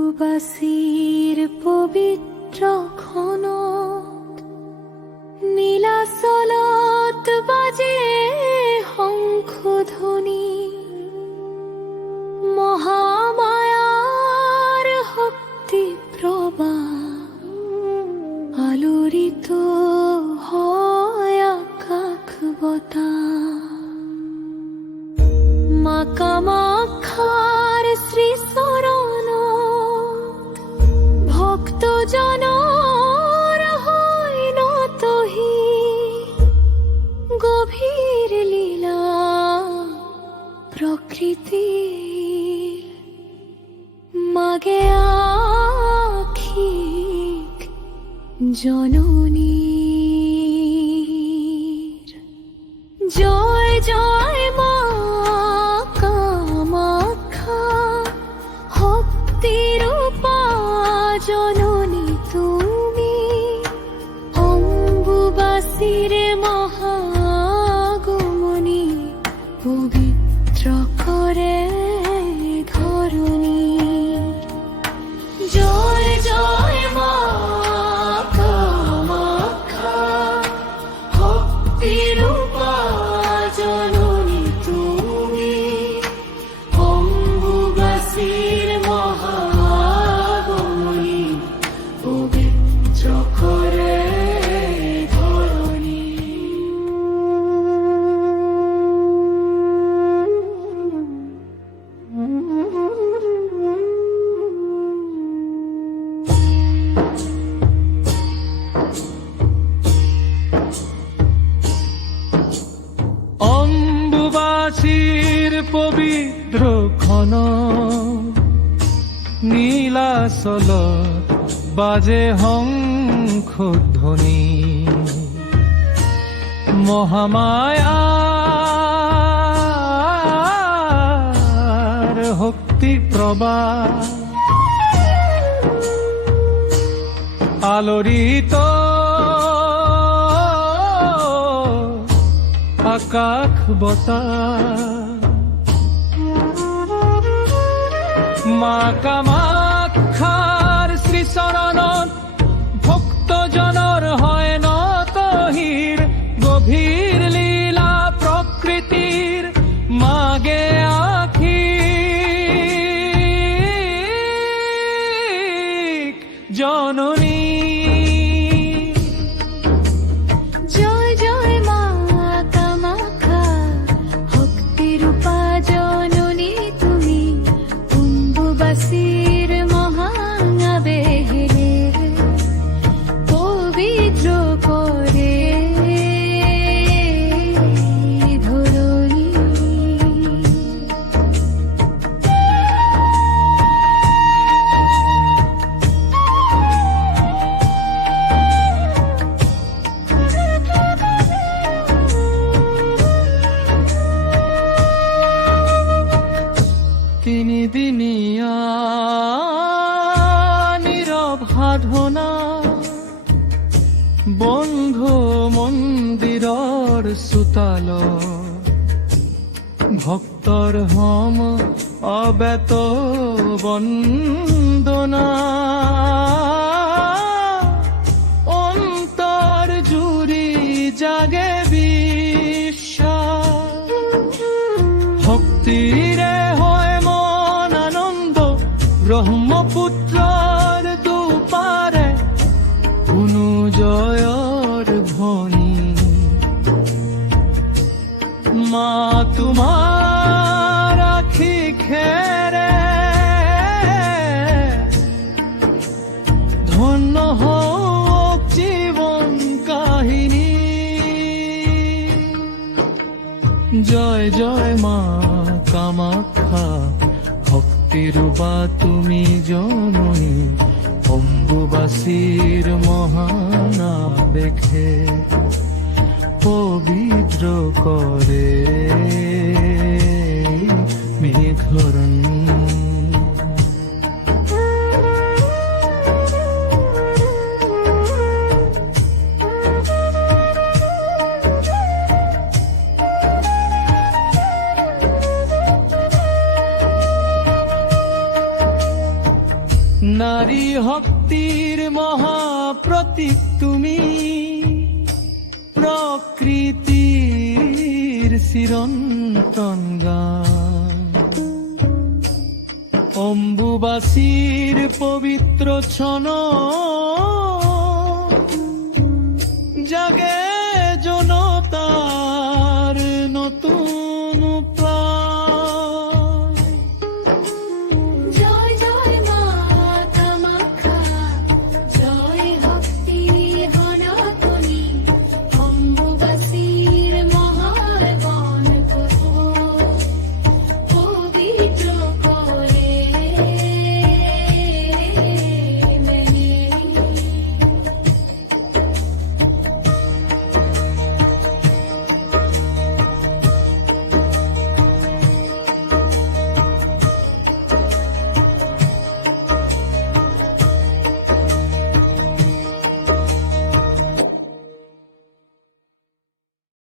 অম্বুবাসীর পবিত্র ক্ষণত নীলাচলত বাজে শঙ্খধ্বনি। মহামায়ার শক্তি প্রবাহ আলোড়িত হয় আকাশ বতাহ। মা কামাখ্যার শ্রীচরণ ভক্ত জনৰ হয় নতহি। গভীর লীলা প্রকৃতি মাগে আখিক জননীর। জয় জয় মা কামাখ্যা, শক্তির জননী তুমি। অম্বুবাসীর মহাগমনী পবিত্র করে ধরণী। জয় জয় মা কামাখ্যা, শক্তির জননী তুমি। অম্বুবাসীর মহাগমনী পবিত্র করে ধরণী। অম্বুবাসীর পবিত্র ক্ষণ নীলাচলত বাজে শঙ্খধ্বনি। মহামায়ার শক্তি প্রবাহ আলোড়িত আকাশ বতাহ। মা কামাখ্যাৰ শ্ৰীচৰণত ভক্ত জনৰ হয় নতহিৰ। গভীৰ লীলা প্ৰকৃতিৰ মাগে আখিক জননী। জয় জয় মা কামাখ্যা, শক্তির জননী তুমি। অম্বুবাসীর মহাবেগে পবিত্র করে ধরণী। তিনিদিনীয়া নীরব সাধনা বন্ধ মন্দিৰৰ চোতাল। ভক্তৰ হম অবেত বন্দনা। অন্তৰ জুৰি জাগে বিশ্বাস। ভক্তিৰে হয় মন আনন্দ। ব্ৰহ্মপুত্ৰৰ দুপাৰে কোনো জয়ৰ ধ্বনি। মা তোমাৰ আশীষেৰে ধন্য হওক জীৱন কাহিনী। জয় জয় মা কামাখ্যা, শক্তির তুমি জননী। অম্বুবাসীর মহানাবেগে পবিত্র করে নারী শক্তিৰ মহাপ্ৰতীক তুমি প্ৰকৃতিৰ চিৰন্তন গান অম্বুবাসীৰ পবিত্ৰ ক্ষণ